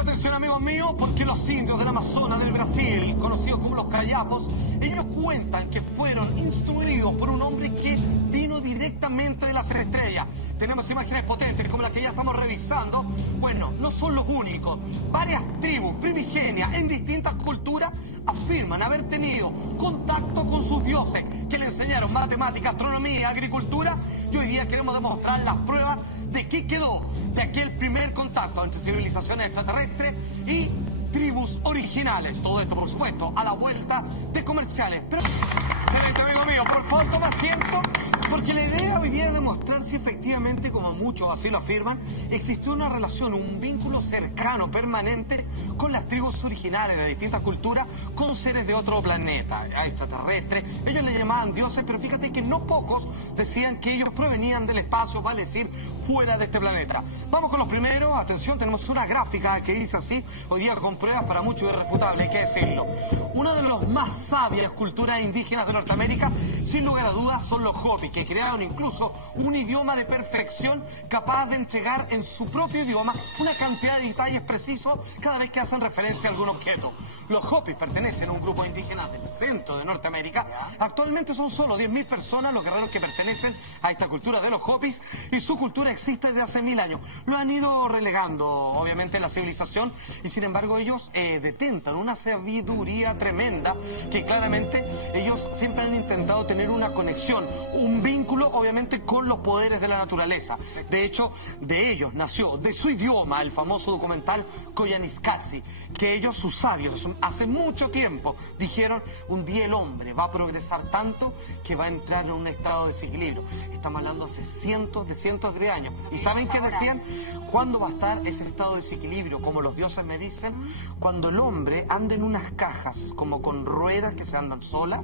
Mucha atención, amigos míos, porque los indios del Amazonas del Brasil, conocidos como los Cayapos, ellos cuentan que fueron instruidos por un hombre que vino directamente de las estrellas. Tenemos imágenes potentes como las que ya estamos revisando. Bueno, no son los únicos. Varias tribus primigenias en distintas culturas afirman haber tenido contacto con sus dioses, que le enseñaron matemática, astronomía, agricultura, y hoy día queremos demostrar las pruebas de qué quedó de aquel primer contacto entre civilizaciones extraterrestres y tribus originales. Todo esto, por supuesto, a la vuelta de comerciales. Pero, excelente, amigo mío, por favor, toma asiento, porque la idea hoy día es demostrar si efectivamente, como muchos así lo afirman, existió una relación, un vínculo cercano, permanente, con las tribus originales de distintas culturas, con seres de otro planeta, extraterrestres. Ellos le llamaban dioses, pero fíjate que no pocos decían que ellos provenían del espacio, vale decir, fuera de este planeta. Vamos con los primeros. Atención, tenemos una gráfica que dice así, hoy día con pruebas para muchos irrefutables, hay que decirlo. Una de las más sabias culturas indígenas de Norteamérica, sin lugar a dudas, son los Hopis, que crearon incluso un idioma de perfección capaz de entregar en su propio idioma una cantidad de detalles precisos cada vez que hacen referencia a algún objeto. Los Hopis pertenecen a un grupo indígena del centro de Norteamérica. Actualmente son solo 10.000 personas los guerreros que pertenecen a esta cultura de los Hopis, y su cultura existe desde hace 1000 años. Lo han ido relegando, obviamente, en la civilización, y sin embargo ellos detentan una sabiduría tremenda que claramente ellos siempre han intentado tener una conexión, un vínculo, obviamente, con los poderes de la naturaleza. De hecho, de ellos nació, de su idioma, el famoso documental Koyaanisqatsi, que ellos, sus sabios, hace mucho tiempo dijeron: un día el hombre va a progresar tanto que va a entrar en un estado de desequilibrio. Estamos hablando hace cientos de años. ¿Y saben qué decían? ¿Cuándo va a estar ese estado de desequilibrio? Como los dioses me dicen, cuando el hombre anda en unas cajas como con ruedas que se andan solas,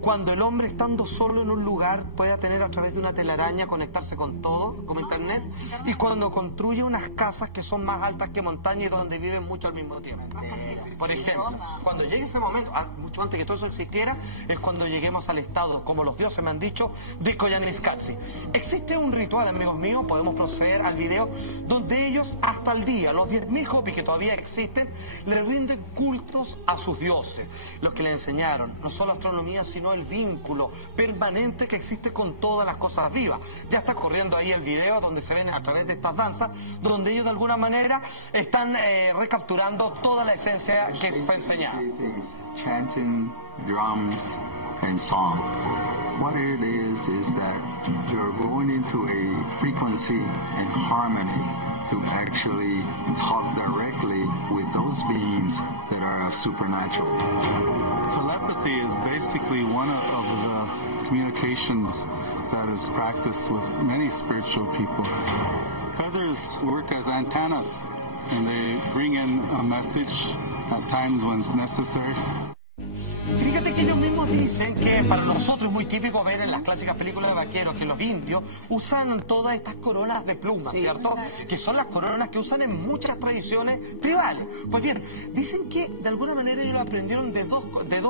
cuando el hombre, estando solo en un lugar, pueda tener a través de una telaraña conectarse con todo, como internet, y cuando construye unas casas que son más altas que montañas y donde viven muchos al mismo tiempo. Por ejemplo, cuando llegue ese momento, mucho antes que todo eso existiera, es cuando lleguemos al estado, como los dioses me han dicho, de Koyaanisqatsi. Existe un ritual, amigos míos, podemos proceder al video, donde ellos, hasta el día, los 10.000 Hopis que todavía existen, le rinden cultos a sus dioses, los que le enseñaron no solo astronomía, sino el vínculo permanente que existe con todas las cosas vivas. Ya está corriendo ahí el video donde se ven a través de estas danzas, donde ellos de alguna manera están recapturando toda la esencia que fue enseñada. Chanting, drums, and song. What it is that you're going into a frequency and harmony to actually talk directly with those beings that are supernatural. Telepathy is basically one of the communications that is practiced with many spiritual people. Feathers work as antennas, and they bring in a message at times when it's necessary. Fíjate que ellos mismos dicen que para nosotros es muy típico ver en las clásicas películas de vaqueros que los indios usan todas estas coronas de plumas, ¿cierto? Que son las coronas que usan en muchas tradiciones tribales. Pues bien, dicen que de alguna manera ellos aprendieron de dos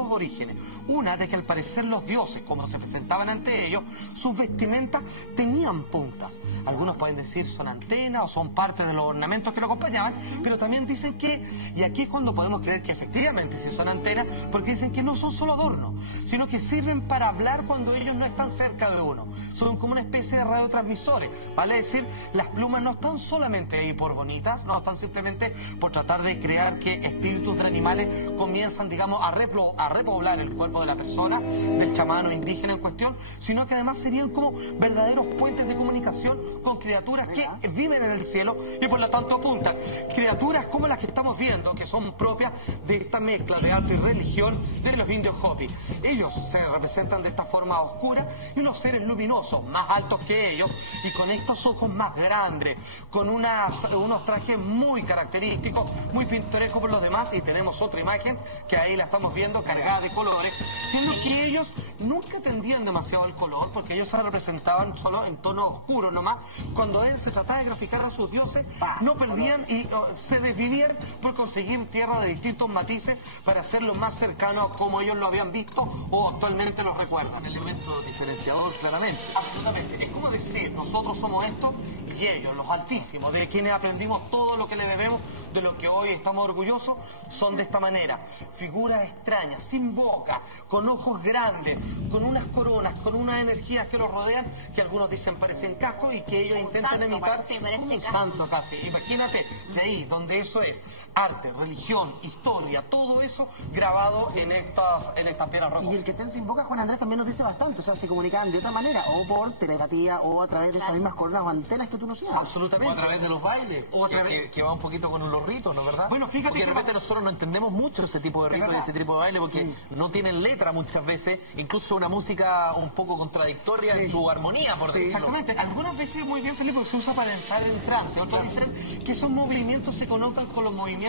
orígenes. Una, de que al parecer los dioses, como se presentaban ante ellos, sus vestimentas tenían puntas. Algunos pueden decir son antenas o son parte de los ornamentos que lo acompañaban, pero también dicen que, y aquí es cuando podemos creer que efectivamente sí son antenas, porque dicen que no son solo adornos, sino que sirven para hablar cuando ellos no están cerca de uno. Son como una especie de radiotransmisores, vale decir, las plumas no están solamente ahí por bonitas, no están simplemente por tratar de crear que espíritus de animales comienzan, digamos, a repoblar el cuerpo de la persona, del chamán o indígena en cuestión, sino que además serían como verdaderos puentes de comunicación con criaturas que viven en el cielo y por lo tanto apuntan. Criaturas como las que estamos viendo, que son propias de esta mezcla de arte y religión de los indios Hopi. Ellos se representan de esta forma oscura y unos seres luminosos, más altos que ellos y con estos ojos más grandes, con unos trajes muy característicos, muy pintorescos por los demás. Y tenemos otra imagen que ahí la estamos viendo cargada de colores, siendo que ellos nunca tendían demasiado el color, porque ellos se representaban solo en tono oscuro nomás. Cuando él se trataba de graficar a sus dioses, no perdían y se desvivían por conseguir tierra de distintos matices para hacerlo más cercano a como ellos lo habían visto o actualmente lo recuerdan. Un elemento diferenciador, claramente. Absolutamente. Es como decir, nosotros somos esto y ellos, los altísimos, de quienes aprendimos todo lo que le debemos, de lo que hoy estamos orgullosos, son de esta manera. Figuras extrañas, sin boca, con ojos grandes, con unas coronas, con unas energías que los rodean, que algunos dicen parecen cascos y que ellos intentan imitar como un santo casi. Imagínate, de ahí, donde eso es arte, religión, historia, todo eso grabado en estas piedras rocosas. Y el que estén sin boca, Juan Andrés, también nos dice bastante, o sea, se comunicaban de otra manera, o por telepatía, o a través de estas mismas coronas o antenas que tú nos decías. Absolutamente. O a través de los bailes, o a través... que va un poquito con los ritos, ¿no es verdad? Bueno, fíjate porque que de repente nosotros no entendemos mucho ese tipo de ritos y ese tipo de baile porque no tienen letra muchas veces, incluso una música un poco contradictoria en su armonía, por decirlo. Exactamente. Algunas veces muy bien, Felipe, se usa para entrar en trance. Otros dicen que esos movimientos se conectan con los movimientos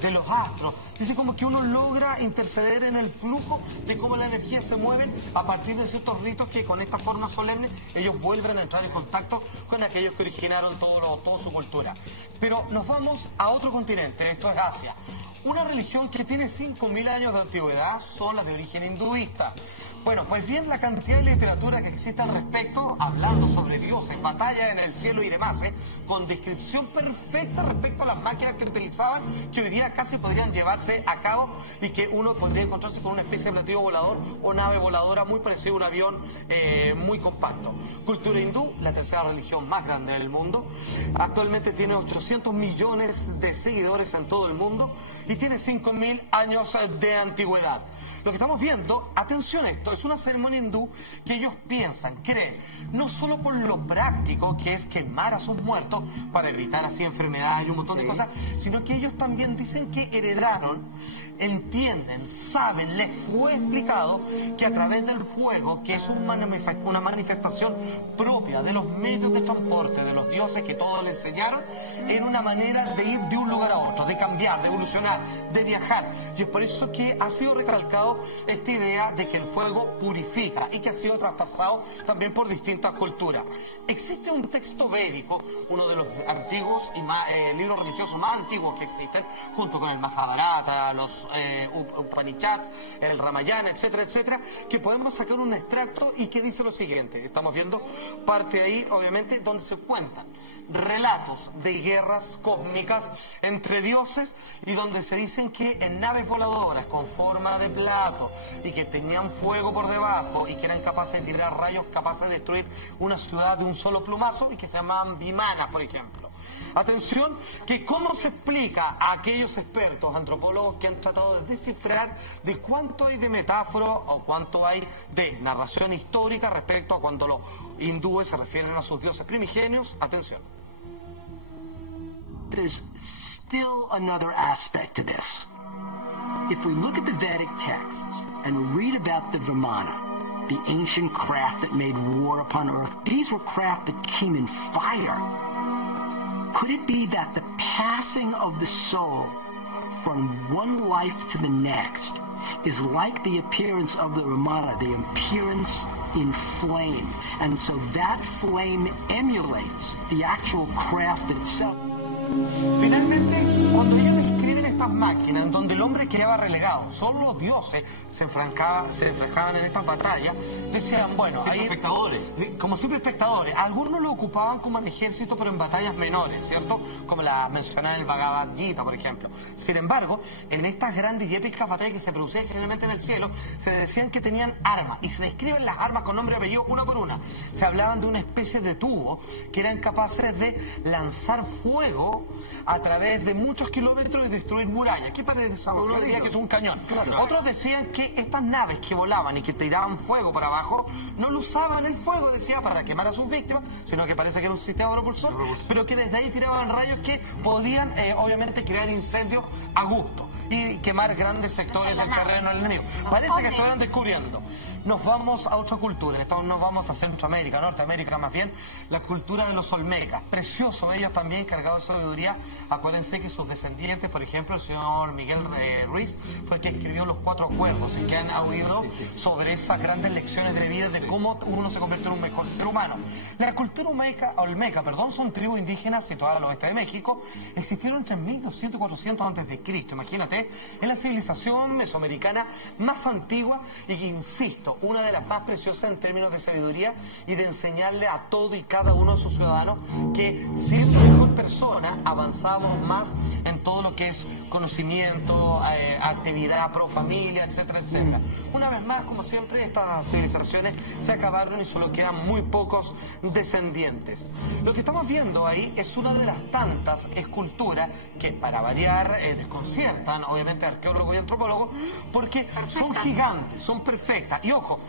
de los astros. Dice como que uno logra interceder en el flujo de cómo la energía se mueve a partir de ciertos ritos que con esta forma solemne ellos vuelven a entrar en contacto con aquellos que originaron toda su cultura. Pero nos vamos a otro continente, esto es Asia. Una religión que tiene 5.000 años de antigüedad son las de origen hinduista. Bueno, pues bien, la cantidad de literatura que existe al respecto, hablando sobre dioses, batallas en el cielo y demás, con descripción perfecta respecto a las máquinas que utilizaban, que hoy día casi podrían llevarse a cabo y que uno podría encontrarse con una especie de platillo volador o nave voladora muy parecida a un avión muy compacto. Cultura hindú, la tercera religión más grande del mundo, actualmente tiene 800 millones de seguidores en todo el mundo y tiene 5.000 años de antigüedad. Lo que estamos viendo, atención, esto es una ceremonia hindú que ellos piensan, creen, no solo por lo práctico, que es quemar a sus muertos para evitar así enfermedades y un montón de cosas, sino que ellos también dicen que heredaron, entienden, saben, les fue explicado que a través del fuego, que es una manifestación propia de los medios de transporte de los dioses que todos les enseñaron, era una manera de ir de un lugar a otro, de cambiar, de evolucionar, de viajar. Y es por eso que ha sido recalcado esta idea de que el fuego purifica y que ha sido traspasado también por distintas culturas. Existe un texto védico, uno de los antiguos y libros religiosos más antiguos que existen, junto con el Mahabharata, los Upanishads, el Ramayana, etcétera, etcétera, que podemos sacar un extracto y que dice lo siguiente. Estamos viendo parte ahí, obviamente, donde se cuentan relatos de guerras cósmicas entre dioses y donde se dicen que en naves voladoras con forma de plato y que tenían fuego por debajo y que eran capaces de tirar rayos capaces de destruir una ciudad de un solo plumazo y que se llamaban vimanas, por ejemplo. Atención, que cómo se explica a aquellos expertos, antropólogos que han tratado de descifrar de cuánto hay de metáfora o cuánto hay de narración histórica respecto a cuando los hindúes se refieren a sus dioses primigenios. Atención. There's still another aspect to this. If we look at the Vedic texts and read about the Vimana, the ancient craft that made war upon earth, these were craft that came in fire. Could it be that the passing of the soul from one life to the next is like the appearance of the Vimana, the appearance in flame, and so that flame emulates the actual craft itself? Finalmente, cuando ellos describen estas máquinas en donde el hombre quedaba relegado, solo los dioses se enfrascaban en estas batallas, decían, bueno, siempre espectadores. Como siempre espectadores. Algunos lo ocupaban como el ejército, pero en batallas menores, ¿cierto? Como la mencionada en el Bhagavad Gita, por ejemplo. Sin embargo, en estas grandes y épicas batallas que se producían generalmente en el cielo, se decían que tenían armas, y se describen las armas con nombre y apellido una por una. Se hablaban de una especie de tubo que eran capaces de lanzar fuego a través de muchos kilómetros y destruir murallas. ¿Qué parece? Uno diría que es un cañón. Otros decían que estas naves que volaban y que tiraban fuego por abajo, no lo usaban el fuego, decía, para quemar a sus víctimas, sino que parece que era un sistema propulsor, pero que desde ahí tiraban rayos que podían, obviamente, crear incendios a gusto y quemar grandes sectores del terreno del enemigo. Parece que estuvieran descubriendo. nos vamos a otra cultura, nos vamos a Centroamérica, Norteamérica más bien, la cultura de los olmecas. Preciosos ellos también, cargados de sabiduría. Acuérdense que sus descendientes, por ejemplo, el señor Miguel Ruiz, fue el que escribió los 4 acuerdos, y que han oído sobre esas grandes lecciones de vida de cómo uno se convierte en un mejor ser humano. La cultura olmeca, son tribus indígenas situadas al oeste de México, existieron entre 1200 y 400 a.C., imagínate, es la civilización mesoamericana más antigua y que, insisto, una de las más preciosas en términos de sabiduría y de enseñarle a todo y cada uno de sus ciudadanos que, siendo mejor persona, avanzamos más en todo lo que es conocimiento, actividad pro familia, etcétera, etcétera. Una vez más, como siempre, estas civilizaciones se acabaron y solo quedan muy pocos descendientes. Lo que estamos viendo ahí es una de las tantas esculturas que, para variar, desconciertan, obviamente, arqueólogos y antropólogos, porque son gigantes, son perfectas. Y ojo,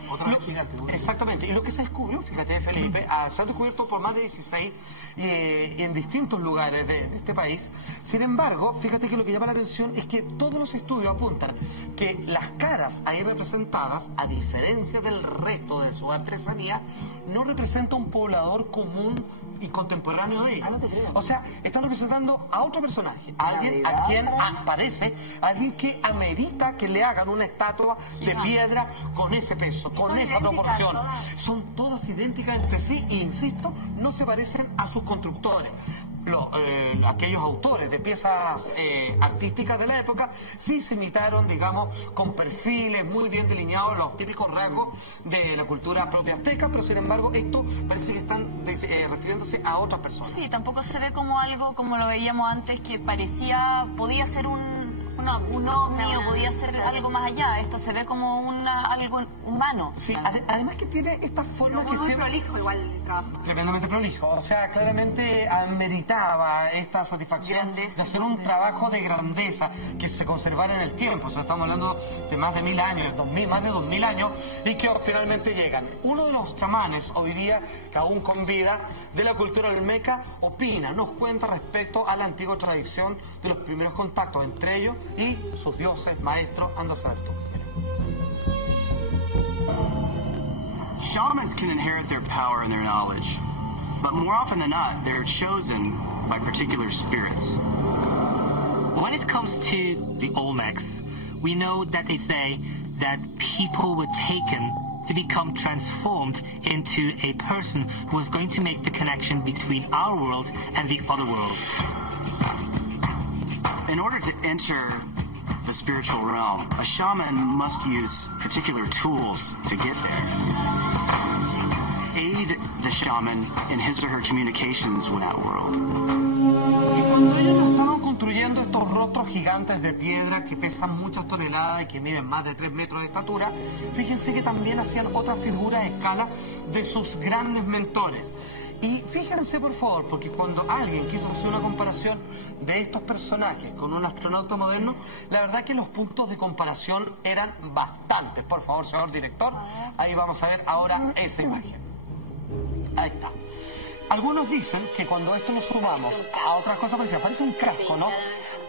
exactamente, y lo que se descubrió, fíjate, Felipe, se ha descubierto por más de 16 en distintos lugares de este país. Sin embargo, fíjate que lo que llama la atención es que todos los estudios apuntan que las caras ahí representadas, a diferencia del resto de su artesanía, no representa un poblador común y contemporáneo de ellos. O sea, están representando a otro personaje, a alguien a quien parece, alguien que amerita que le hagan una estatua de piedra con ese peso, con esa proporción. Son todas idénticas entre sí e, insisto, no se parecen a sus constructores. Aquellos autores de piezas artísticas de la época sí se imitaron, digamos, con perfiles muy bien delineados, los típicos rasgos de la cultura propia azteca, pero sin embargo esto parece que están refiriéndose a otras personas. Sí, tampoco se ve como algo como lo veíamos antes, que podía ser un ovni, o podía ser algo más allá. Esto se ve como algo humano. Sí, además que tiene esta forma que muy prolijo igual el trabajo. Tremendamente prolijo, o sea, claramente meritaba esta satisfacción de hacer un trabajo de grandeza que se conservara en el tiempo. O sea, estamos hablando de más de 1000 años, más de 2000 años, y que finalmente llegan. Uno de los chamanes hoy día, que aún con vida, de la cultura olmeca, opina, nos cuenta respecto a la antigua tradición de los primeros contactos entre ellos y sus dioses, maestros. Anda a saber tú. Shamans can inherit their power and their knowledge, but more often than not, they're chosen by particular spirits. When it comes to the Olmecs, we know that they say that people were taken to become transformed into a person who is going to make the connection between our world and the other world. In order to enter the spiritual realm, a shaman must use particular tools to get there. Aid the shaman in his or her communications with that world. Y cuando ellos lo estaban construyendo, estos rostros gigantes de piedra que pesan muchas toneladas y que miden más de 3 metros de estatura, fíjense que también hacían otras figuras a escala de sus grandes mentores. Y fíjense, por favor, porque cuando alguien quiso hacer una comparación de estos personajes con un astronauta moderno, la verdad que los puntos de comparación eran bastantes. Por favor, señor director, ahí vamos a ver ahora esa imagen. Ahí está. Algunos dicen que cuando esto lo sumamos a otras cosas parecidas, parece un casco, ¿no?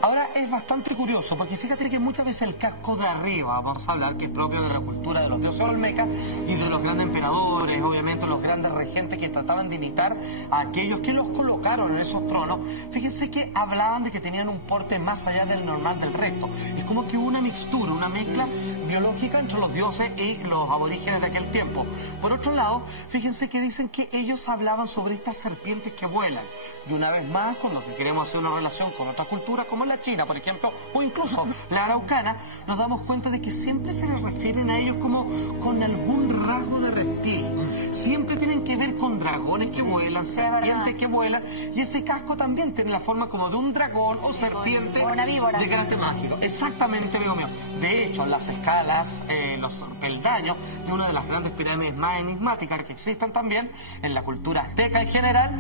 Ahora es bastante curioso, porque fíjate que muchas veces el casco de arriba, vamos a hablar, que es propio de la cultura de los dioses olmecas y de los grandes emperadores, obviamente los grandes regentes que trataban de imitar a aquellos que los colocaron en esos tronos, fíjense que hablaban de que tenían un porte más allá del normal del resto. Es como que una mixtura, una mezcla biológica entre los dioses y los aborígenes de aquel tiempo. Por otro lado, fíjense que dicen que ellos hablaban sobre estas serpientes que vuelan. Y una vez más, con lo que queremos hacer una relación con otras culturas, como la China, por ejemplo, o incluso la araucana, nos damos cuenta de que siempre se les refieren a ellos como con algún rasgo de reptil. Siempre tienen que ver con dragones que vuelan, serpientes que vuelan, y ese casco también tiene la forma como de un dragón o serpiente de carácter mágico. Exactamente, amigo mío. De hecho, las escalas, los peldaños de una de las grandes pirámides más enigmáticas que existen también en la cultura azteca en general,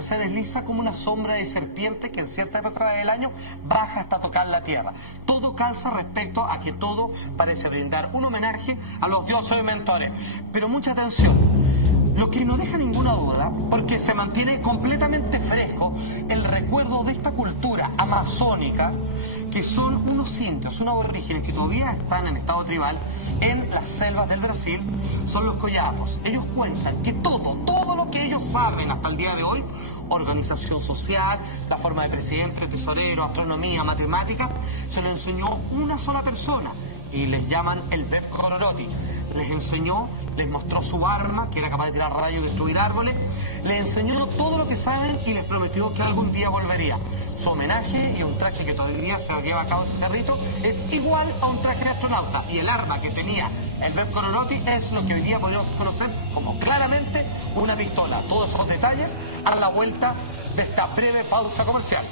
se desliza como una sombra de serpiente que en cierta época del año baja hasta tocar la tierra. Todo calza respecto a que todo parece brindar un homenaje a los dioses mentores. Pero mucha atención. Lo que no deja ninguna duda, porque se mantiene completamente fresco el recuerdo de esta cultura amazónica, que son unos indios, unos aborígenes que todavía están en estado tribal en las selvas del Brasil, son los collapos. Ellos cuentan que todo lo que ellos saben hasta el día de hoy, organización social, la forma de presidente, tesorero, astronomía, matemáticas, se lo enseñó una sola persona y les llaman el Beb Cororoti. Les enseñó, les mostró su arma, que era capaz de tirar rayos y destruir árboles, les enseñó todo lo que saben y les prometió que algún día volvería. Su homenaje y un traje que todavía se lleva a cabo ese cerrito es igual a un traje de astronauta, y el arma que tenía el Beb Cororoti es lo que hoy día podemos conocer como claramente una pistola. Todos esos detalles a la vuelta de esta breve pausa comercial.